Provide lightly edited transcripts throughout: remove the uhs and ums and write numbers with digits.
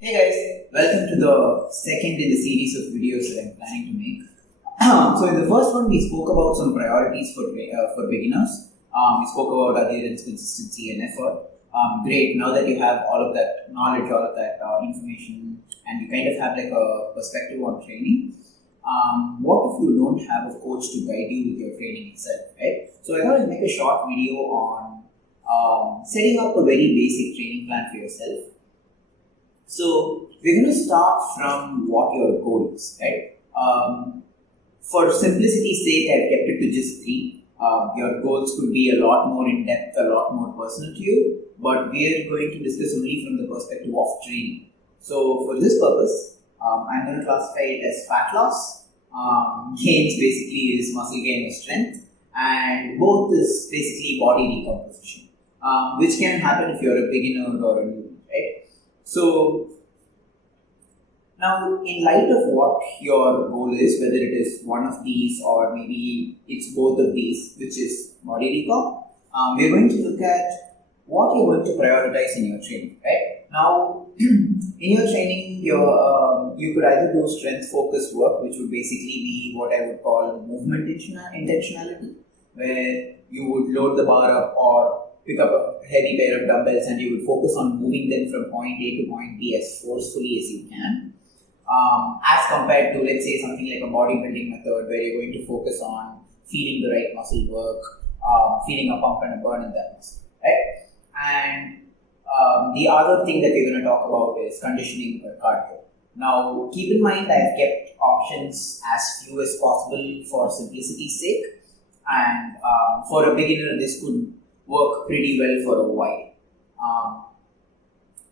Hey guys, welcome to the second in the series of videos that I'm planning to make. So in the first one, we spoke about some priorities for beginners. We spoke about adherence, consistency, and effort. Great. Now that you have all of that knowledge, all of that information, and you kind of have like a perspective on training, what if you don't have a coach to guide you with your training itself, right? So I thought I'd make a short video on setting up a very basic training plan for yourself. So we're going to start from what your goal is, right? For simplicity's sake, I've kept it to just three. Your goals could be a lot more in depth, a lot more personal to you, but we're going to discuss only from the perspective of training. So for this purpose, I'm going to classify it as fat loss. Gains basically is muscle gain or strength, and both is basically body recomposition, which can happen if you're a beginner or a newbie, right? So now, in light of what your goal is, whether it is one of these or maybe it's both of these, which is body recomp, we're going to look at what you're going to prioritize in your training, right? Now, in your training, you could either do strength focused work, which would basically be what I would call movement intentionality, where you would load the bar up or pick up a heavy pair of dumbbells and you would focus on moving them from point A to point B as forcefully as you can. As compared to, let's say, something like a bodybuilding method where you're going to focus on feeling the right muscle work, feeling a pump and a burn in that muscle, right? And the other thing that we're going to talk about is conditioning or cardio. Now, keep in mind I've kept options as few as possible for simplicity's sake, and for a beginner this could work pretty well for a while.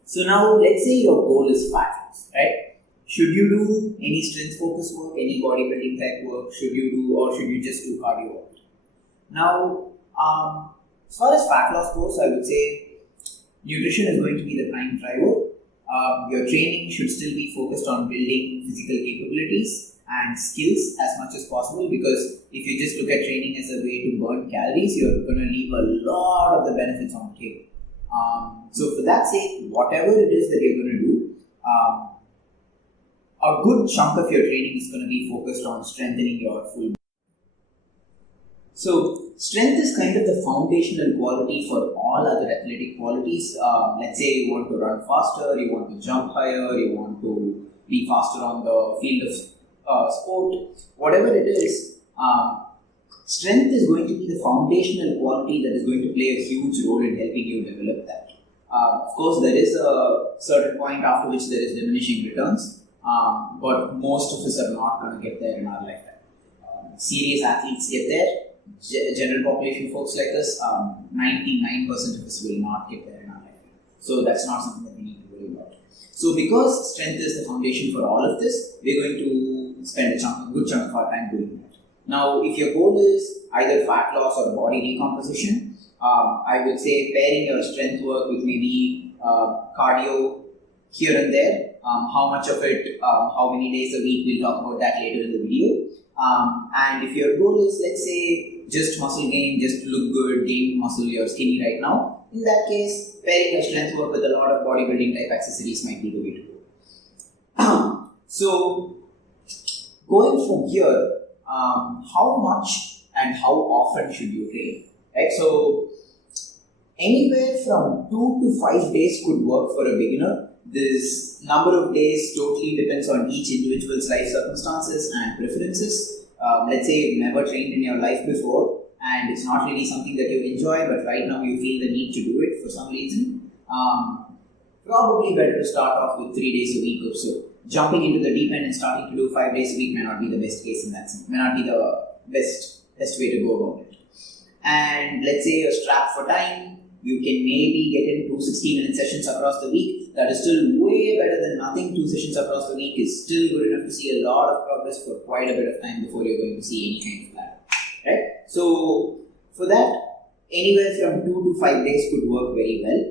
So now, let's say your goal is fat loss, right? Should you do any strength focused work, any bodybuilding type work? Should you do, or should you just do cardio work? Now, as far as fat loss goes, I would say nutrition is going to be the prime driver. Your training should still be focused on building physical capabilities and skills as much as possible, because if you just look at training as a way to burn calories, you're going to leave a lot of the benefits on the table. So for that sake, whatever it is that you're going to do, a good chunk of your training is going to be focused on strengthening your full body. So strength is kind of the foundational quality for all other athletic qualities. Let's say you want to run faster, you want to jump higher, you want to be faster on the field of sport, whatever it is, strength is going to be the foundational quality that is going to play a huge role in helping you develop that. Of course, there is a certain point after which there is diminishing returns, but most of us are not going to get there in our lifetime. Serious athletes get there. General population folks like us, 99% of us will not get there in our lifetime. So that's not something that we need to worry about. So because strength is the foundation for all of this, we're going to spend a good chunk of our time doing that. Now, if your goal is either fat loss or body recomposition, I would say pairing your strength work with maybe cardio here and there. How much of it, how many days a week, we'll talk about that later in the video. And if your goal is, let's say, just muscle gain, just to look good, gain muscle, you're skinny right now, in that case, pairing your strength work with a lot of bodybuilding type accessories might be the way to go. So, going from here, how much and how often should you train? Right? So, anywhere from 2 to 5 days could work for a beginner. This number of days totally depends on each individual's life circumstances and preferences. Let's say you've never trained in your life before and it's not really something that you enjoy, but right now you feel the need to do it for some reason. Probably better to start off with 3 days a week or so. Jumping into the deep end and starting to do 5 days a week may not be the best case in that sense, may not be the best way to go about it. And let's say you're strapped for time, you can maybe get into 60-minute sessions across the week. That is still way better than nothing. 2 sessions across the week is still good enough to see a lot of progress for quite a bit of time before you're going to see any kind of plan. Right? So, for that, anywhere from 2 to 5 days could work very well.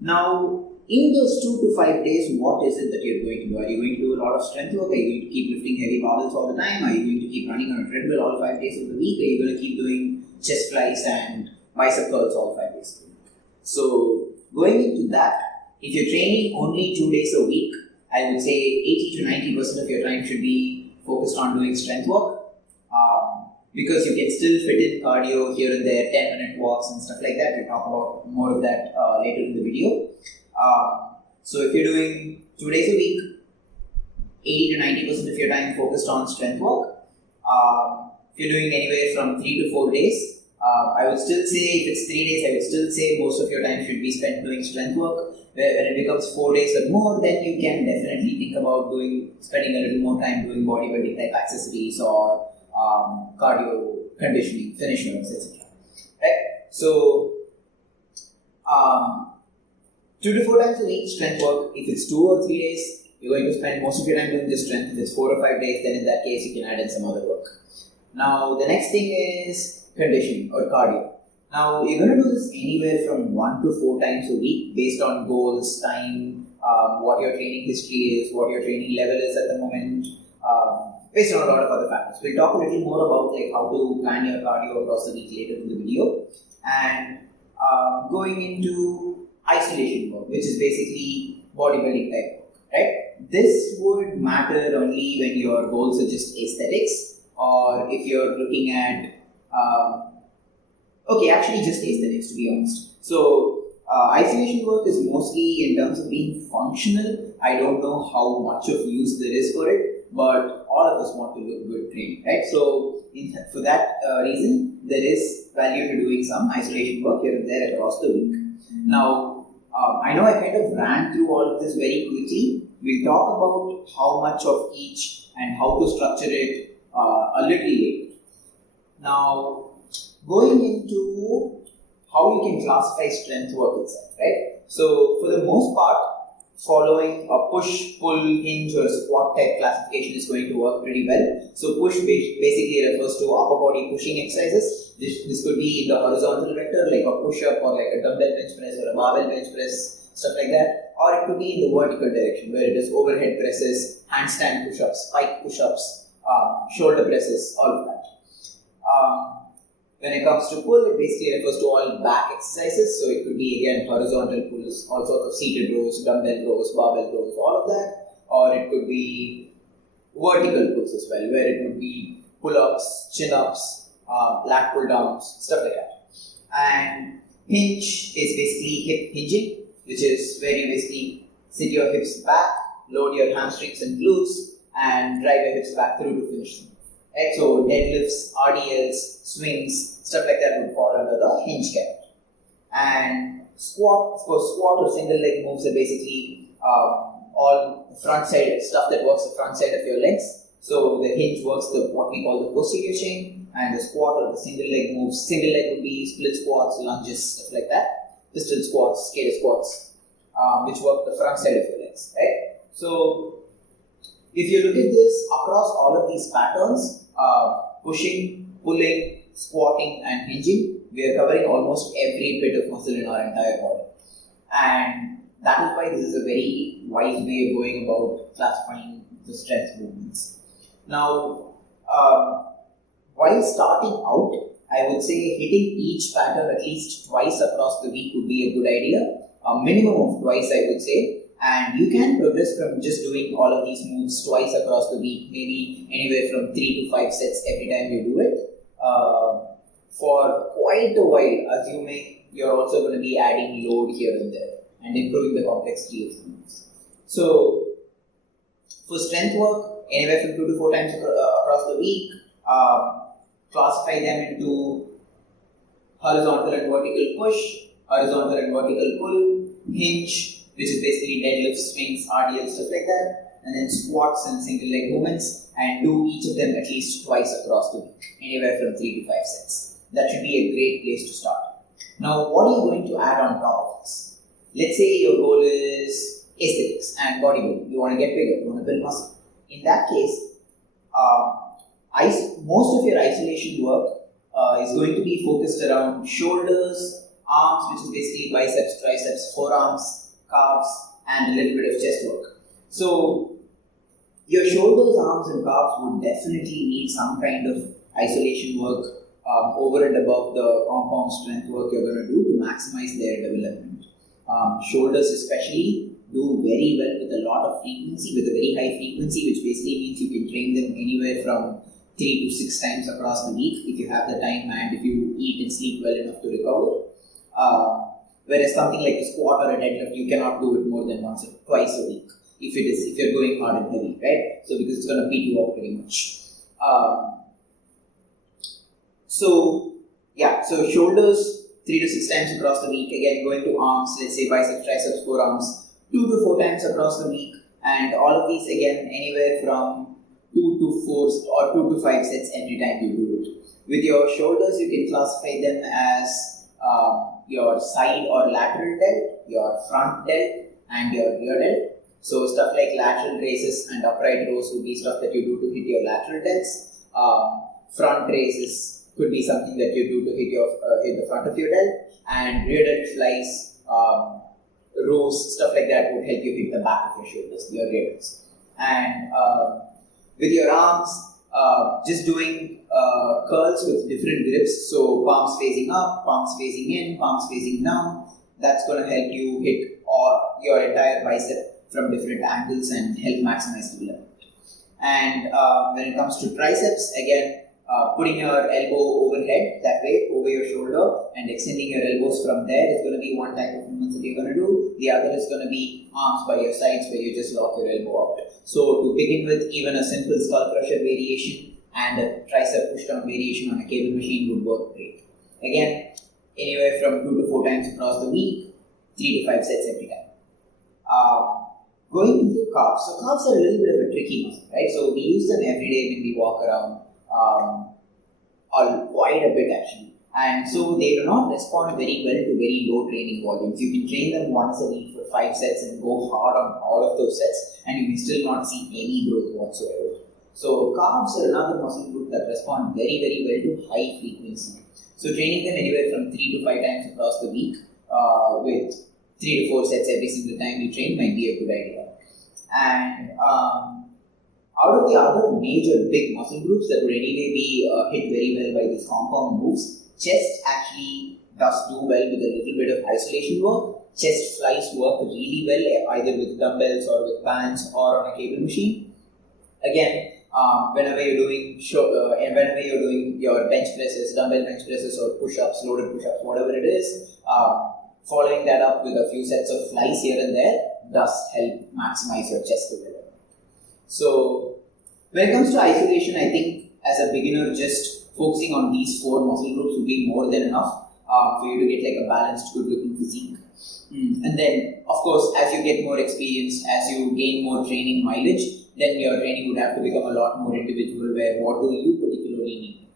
Now, in those 2 to 5 days, what is it that you're going to do? Are you going to do a lot of strength work? Are you going to keep lifting heavy barbells all the time? Are you going to keep running on a treadmill all 5 days of the week? Are you going to keep doing chest flies and bicep curls all 5 days a week? So, going into that, if you're training only 2 days a week, I would say 80 to 90% of your time should be focused on doing strength work. Because you can still fit in cardio here and there, 10-minute walks and stuff like that. We'll talk about more of that later in the video. So if you're doing 2 days a week, 80 to 90% of your time focused on strength work. If you're doing anywhere from 3 to 4 days, I would still say, if it's 3 days, I would still say most of your time should be spent doing strength work. When it becomes 4 days or more, then you can definitely think about spending a little more time doing bodybuilding type accessories or cardio conditioning, finishers, etc. Right? So, 2 to 4 times a week strength work. If it's 2 or 3 days, you're going to spend most of your time doing this strength. If it's 4 or 5 days, then in that case, you can add in some other work. Now, the next thing is conditioning or cardio. Now, you're going to do this anywhere from 1 to 4 times a week based on goals, time, what your training history is, what your training level is at the moment, based on a lot of other factors. We'll talk a little more about like how to plan your cardio across the week later in the video. And going into isolation work, which is basically bodybuilding type work, right? This would matter only when your goals are just aesthetics, or if you're looking at actually just aesthetics, to be honest. So isolation work is mostly in terms of being functional. I don't know how much of use there is for it, but all of us want to look good training, right? So for that reason, there is value to doing some isolation work here and there across the week. Now, I know I kind of ran through all of this very quickly. We'll talk about how much of each and how to structure it a little later. Now, going into how you can classify strength work itself, right? So, for the most part, following a push, pull, hinge or squat type classification is going to work pretty well. So, push basically refers to upper body pushing exercises. This could be in the horizontal vector, like a push-up or like a dumbbell bench press or a barbell bench press, stuff like that. Or it could be in the vertical direction, where it is overhead presses, handstand push-ups, spike push-ups, shoulder presses, all of that. When it comes to pull, it basically refers to all back exercises. So it could be again horizontal pulls, all sorts of seated rows, dumbbell rows, barbell rows, all of that. Or it could be vertical pulls as well, where it would be pull-ups, chin-ups, lat pull-downs, stuff like that. And hinge is basically hip hinging, which is where you basically sit your hips back, load your hamstrings and glutes, and drive your hips back through to finish them. Right? So deadlifts, RDLs, swings, stuff like that would fall under the hinge category. And squat, of course, squat or single leg moves are basically all the front side stuff that works the front side of your legs. So the hinge works what we call the posterior chain, and the squat or the single leg moves. Single leg would be split squats, lunges, stuff like that. Pistol squats, skater squats, which work the front side of your legs. Right? So if you look at this across all of these patterns, pushing, pulling, squatting and hinging, we are covering almost every bit of muscle in our entire body. And that is why this is a very wise way of going about classifying the strength movements. Now, while starting out, I would say hitting each pattern at least twice across the week would be a good idea. A minimum of twice, I would say. And you can progress from just doing all of these moves twice across the week, maybe anywhere from 3 to 5 sets every time you do it, for quite a while, assuming you're also going to be adding load here and there and improving the complexity of the moves. So, for strength work, anywhere from 2 to 4 times across the week, classify them into horizontal and vertical push, horizontal and vertical pull, hinge, which is basically deadlifts, swings, RDLs, stuff like that, and then squats and single leg movements, and do each of them at least twice across the week, anywhere from 3 to 5 sets. That should be a great place to start. Now, what are you going to add on top of this? Let's say your goal is aesthetics and bodybuilding. You want to get bigger, you want to build muscle. In that case, most of your isolation work is going to be focused around shoulders, arms, which is basically biceps, triceps, forearms, calves, and a little bit of chest work. So, your shoulders, arms, and calves would definitely need some kind of isolation work over and above the compound strength work you're going to do to maximize their development. Shoulders especially do very well with a lot of frequency, with a very high frequency, which basically means you can train them anywhere from 3 to 6 times across the week if you have the time and if you eat and sleep well enough to recover. Whereas something like a squat or a deadlift, you cannot do it more than once or twice a week if you're going hard and heavy, right? So because it's going to beat you up pretty much. So shoulders 3 to 6 times across the week. Again, going to arms, let's say biceps, triceps, forearms, 2 to 4 times across the week. And all of these again anywhere from 2 to 4 or 2 to 5 sets every time you do it. With your shoulders, you can classify them as your side or lateral delt, your front delt, and your rear delt. So stuff like lateral raises and upright rows would be stuff that you do to hit your lateral delts. Front raises could be something that you do to hit the front of your delt, and rear delt flies, rows, stuff like that would help you hit the back of your shoulders, your rear delts. And with your arms, just doing curls with different grips, so palms facing up, palms facing in, palms facing down. That's going to help you hit your entire bicep from different angles and help maximize development. And when it comes to triceps, again, putting your elbow overhead, that way, over your shoulder, and extending your elbows from there is going to be one type of movement that you're going to do. The other is going to be arms by your sides, where you just lock your elbow out. So to begin with, even a simple skull crusher variation and a tricep push-down variation on a cable machine would work great. Again, anywhere from 2 to 4 times across the week, 3 to 5 sets every time. Going into calves. So calves are a little bit of a tricky muscle, right? So we use them every day when we walk around, quite a bit actually. And so they do not respond very well to very low training volumes. You can train them once a week for 5 sets and go hard on all of those sets, and you will still not see any growth whatsoever. So calves are another muscle group that respond very, very well to high frequency. So training them anywhere from 3 to 5 times across the week with 3 to 4 sets every single time you train might be a good idea. And out of the other major big muscle groups that would anyway be hit very well by these compound moves, chest actually does do well with a little bit of isolation work. Chest flies work really well either with dumbbells or with bands or on a cable machine. Again, whenever you're doing your bench presses, dumbbell bench presses or push-ups, loaded push-ups, whatever it is, following that up with a few sets of flies here and there does help maximize your chest development. So when it comes to isolation, I think as a beginner, just focusing on these 4 muscle groups would be more than enough for you to get like a balanced, good-looking physique. And then, of course, as you get more experience, as you gain more training mileage, then your training would have to become a lot more individual, where what do you particularly need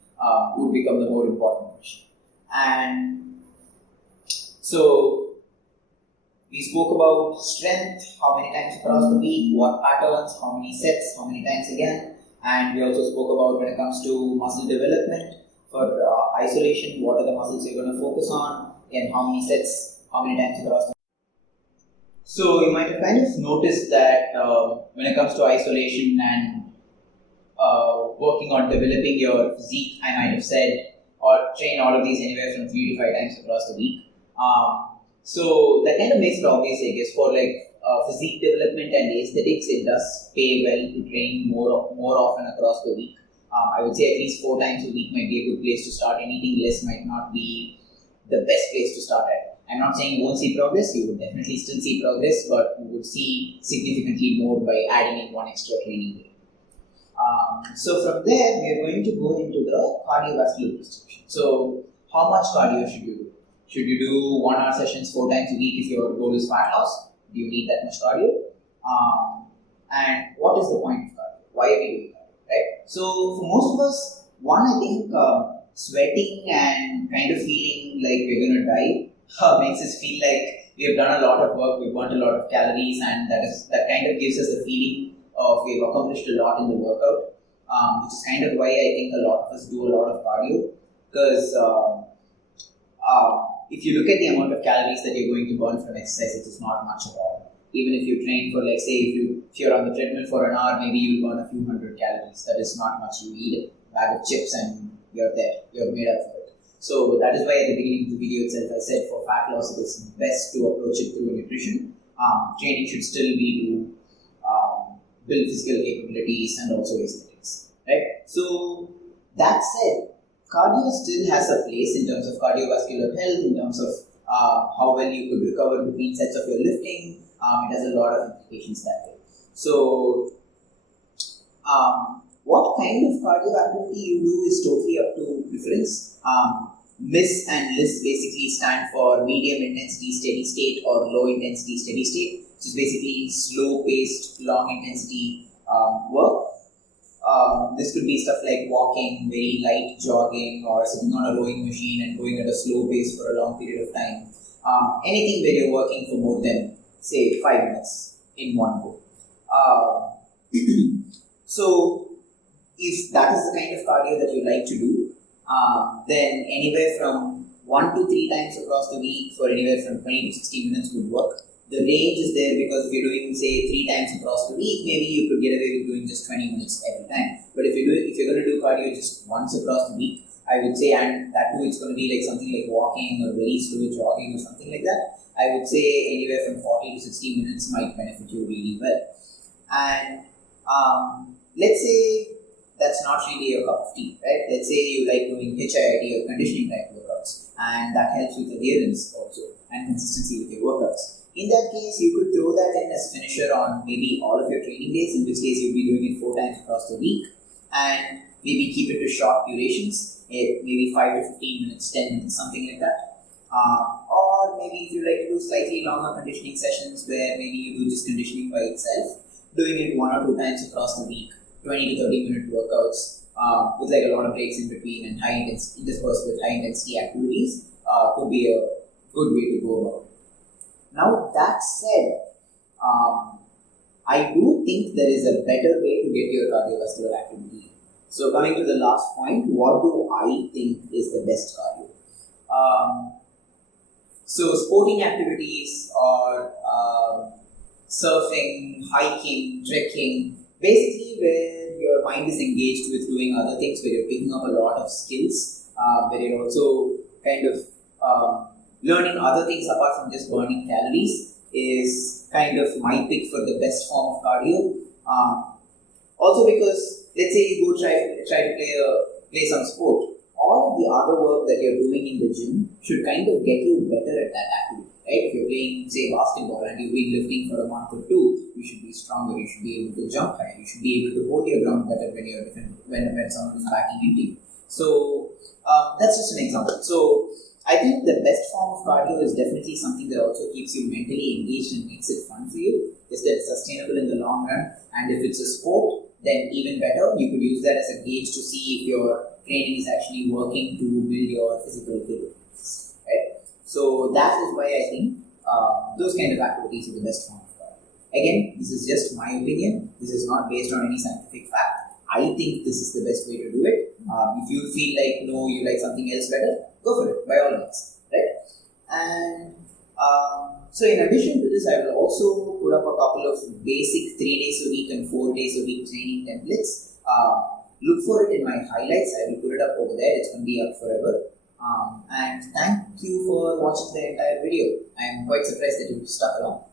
would become the more important question. And so we spoke about strength, how many times across the week, what patterns, how many sets, how many times again. And we also spoke about when it comes to muscle development, for isolation, what are the muscles you're going to focus on, and how many sets, how many times across the week. So you might have kind of noticed that when it comes to isolation and working on developing your physique, I might have said, or train all of these anywhere from 3 to 5 times across the week. So that kind of makes it obvious, I guess, for like physique development and aesthetics, it does pay well to train more often across the week. I would say at least 4 times a week might be a good place to start. Anything less might not be the best place to start at. I'm not saying you won't see progress, you would definitely still see progress, but you would see significantly more by adding in 1 extra training day. So from there, we are going to go into the cardiovascular prescription. So how much cardio should you do? Should you do 1 hour sessions 4 times a week if your goal is fat loss? Do you need that much cardio? And what is the point of cardio? Why are we doing cardio? Right? So for most of us, I think sweating and kind of feeling like we're going to die makes us feel like we have done a lot of work, we've burnt a lot of calories, and that kind of gives us the feeling of we've accomplished a lot in the workout, which is kind of why I think a lot of us do a lot of cardio, because if you look at the amount of calories that you're going to burn from exercise, it is not much at all. Even if you train for, like, say, if you're on the treadmill for an hour, maybe you'll burn a few hundred calories. That is not much. You eat a bag of chips and you're there. You're made up for it. So that is why at the beginning of the video itself I said for fat loss it is best to approach it through nutrition. Training should still be to build physical capabilities and also aesthetics, right? So that said, cardio still has a place in terms of cardiovascular health, in terms of how well you could recover between sets of your lifting. It has a lot of implications that way. So what kind of cardio activity you do is totally up to preference. MIS and LIS basically stand for medium intensity steady state or low intensity steady state, which is basically slow paced, long intensity work. This could be stuff like walking, very light jogging, or sitting on a rowing machine and going at a slow pace for a long period of time. Anything where you're working for more than, say, 5 minutes in one go. So, if that is the kind of cardio that you like to do, then anywhere from 1 to 3 times across the week for anywhere from 20 to 60 minutes would work. The range is there because if you're doing, say, 3 times across the week, maybe you could get away with doing just 20 minutes every time. But if you're going to do cardio just once across the week, I would say, and that too it's going to be like something like walking or very slow jogging or something like that, I would say anywhere from 40 to 60 minutes might benefit you really well. And let's say that's not really a cup of tea, right? Let's say you like doing HIIT or conditioning type workouts, and that helps with adherence also and consistency with your workouts. In that case, you could throw that in as finisher on maybe all of your training days, in which case you'll be doing it 4 times across the week, and maybe keep it to short durations, maybe 5 to 15 minutes, 10 minutes, something like that. Or maybe if you like to do slightly longer conditioning sessions where maybe you do just conditioning by itself, doing it 1 or 2 times across the week, 20 to 30 minute workouts with like a lot of breaks in between and interspersed with high intensity activities could be a good way to go about it. Now that said, I do think there is a better way to get your cardiovascular activity. So coming to the last point, what do I think is the best cardio? So sporting activities or surfing, hiking, trekking, basically where your mind is engaged with doing other things, where you're picking up a lot of skills, where you're also kind of learning other things apart from just burning calories, is kind of my pick for the best form of cardio. Also because, let's say you go try to play some sport, all of the other work that you're doing in the gym should kind of get you better at that activity, right? If you're playing, say, basketball and you've been lifting for a month or 2, you should be stronger, you should be able to jump higher, you should be able to hold your ground better when someone is backing into you. So that's just an example. So I think the best form of cardio is definitely something that also keeps you mentally engaged and makes it fun for you. Is that sustainable in the long run? And if it's a sport, then even better. You could use that as a gauge to see if your training is actually working to build your physical capabilities. Right? So that is why I think those kind of activities are the best form of cardio. Again, this is just my opinion. This is not based on any scientific fact. I think this is the best way to do it. If you feel like no, you like something else better, go for it by all means, right? And so in addition to this, I will also put up a couple of basic 3 days a week and 4 days a week training templates. Look for it in my highlights. I will put it up over there. It's going to be up forever. And thank you for watching the entire video. I am quite surprised that you stuck around.